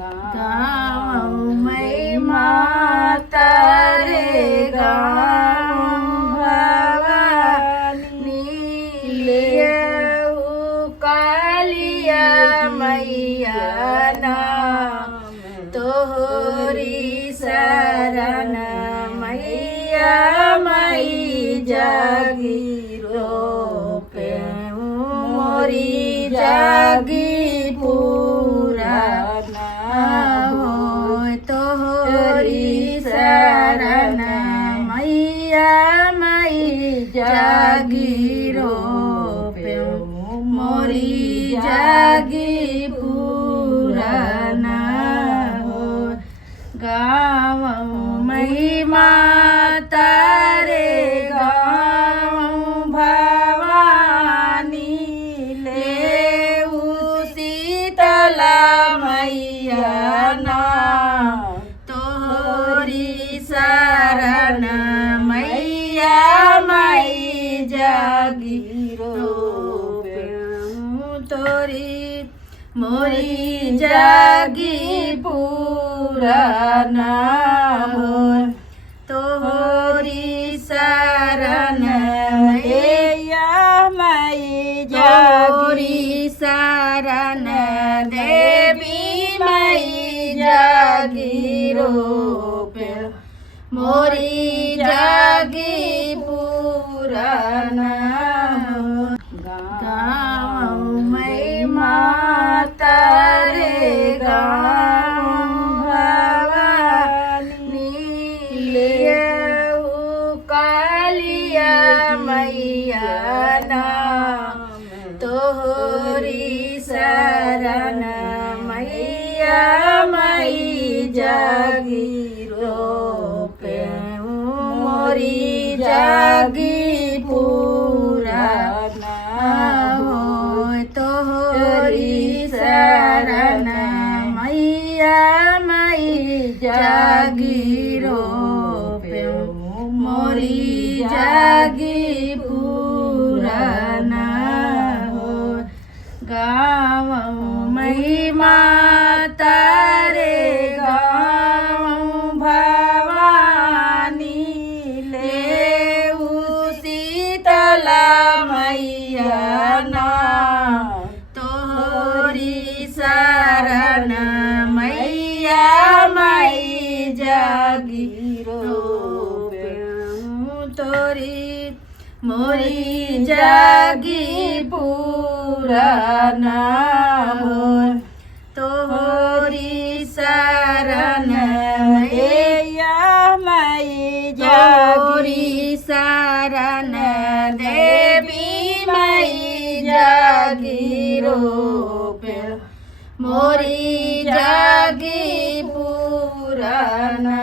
गाँव में माता रे गाँव भवानी लेऊ कालिया मैया नाम तोहरी शरण मैया मई जागीरो पे मोरी जागी पूरा हो तोहरी शरण मैया मई जागीरो पे मोरी जागी पूरा हो गाँव मई माता रे गाँव भवानी लेऊ शीतला मैया नाम तोहरी शरण मैया मई जागीरो तोरी मोरी जागी पुराना हो तोहरी शरण मैया मई जागी शरण देवी मई जागी रूप मोरी जागी पुराना हो गाँव में माता रे गाँव भवानी लेऊ कालिया मैया नाम तोहरी शरण मैया मई जागी रूप मोरी जागी पुराना हो तोहरी शरण मैया मई जागी रूप मोरी जागी पुराना हो गाँव मई माता रे गाँव भवानी लेऊ शीतला मैया नाम तोहरी शरण मैया मई जागी रूप तोरी मोरी जागी पुराना हो तोहरी शरण मैया मई जागी शरण देवी मई जागी रूप मोरी जागी पुराना